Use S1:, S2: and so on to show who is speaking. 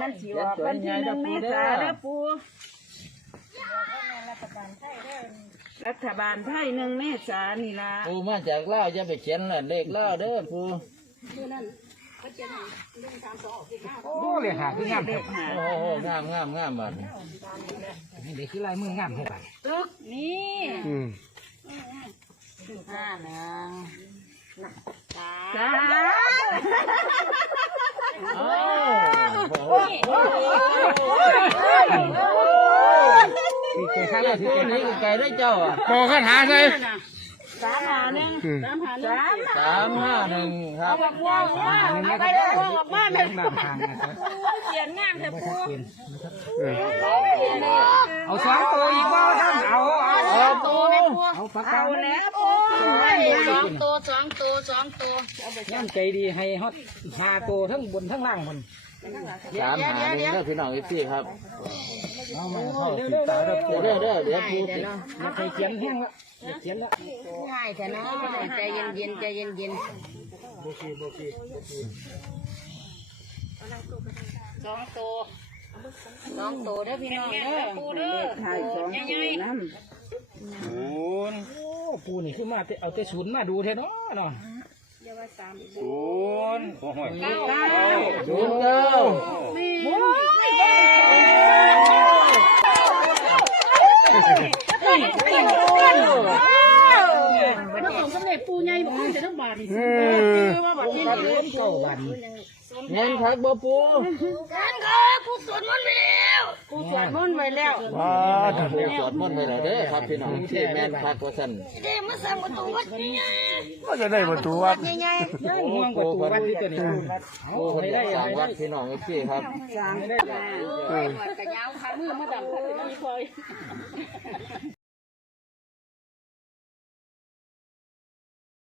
S1: มันสิออกวันที่1 เมษายนเด้อปูรัฐบาลไทย1 เมษายนนี่ล่ะ
S2: ปูมาจากลาวจะไปเขียนเลขลาวเด้อปู
S3: โอ้เลยหาคืองามเลย
S2: โอ้โหงามบัด
S3: นี่เด็กคือลายมืองามให้ไป
S1: ตึกนี่
S4: 5
S1: จ้า
S2: โอ้
S3: มีไก่ข้าง
S2: เจ้า
S3: ที่
S2: ตัวนี้ไก่ได้เจ้าอ่ะ
S3: พอขันหาใส่
S1: 351
S2: 351ครับ
S1: เอาไปเลยออกมาเลย
S3: นำทางนะครับ
S1: เขียนงามเถอะปู
S3: เอาสองตัวอีกว่าท่านเอา
S2: ตัว
S3: เอาปากกา
S1: เอาแล้วปู
S4: 2 ตัว 2 ตัว 2 ตัว
S3: ย่ำใจดีให้ฮอต5 ตัวทั้งบนทั้งล่างมัน
S2: 351เด้อพี่น้องพี่ครับ
S3: เอามาเข้าติดตาเด้อ
S2: เดี๋ยวปูติด
S3: อย่าไปเขียนแห้งละเขียนละ
S4: ง่ายแต่เนาะใจเย็นๆใจเย็นๆ2 ตัว2 ตัวเด้อพี่น้องเด้อปูเด้อ
S1: ถ่าย2 ตัวน้
S3: โอ้ปูนี่คือมาเอาแต่ศูนย์มาดูเท่เนาะเนาะศูนย์โอ้โห
S1: แล้วของสำเร็จปูใหญ่บอกว่าจะต้องบาทนี่คือว่าบาทที่
S3: เริ่มเก้าวัน
S2: เงินครับบ่ปู
S1: ปูสวดมนต์ไว้แล้ว
S2: ปูสวดมนต์ไปแล้วเด้อครับพี่น้องที่แม่นพักว่าซั่น
S3: ก็จะได้ประตูวัด
S2: ห่วงประตูวัดที่ตัวนี้ปูคนอยากสร้างวัดพี่น้องพี่ครับ
S4: กระยาวขามือมาดำ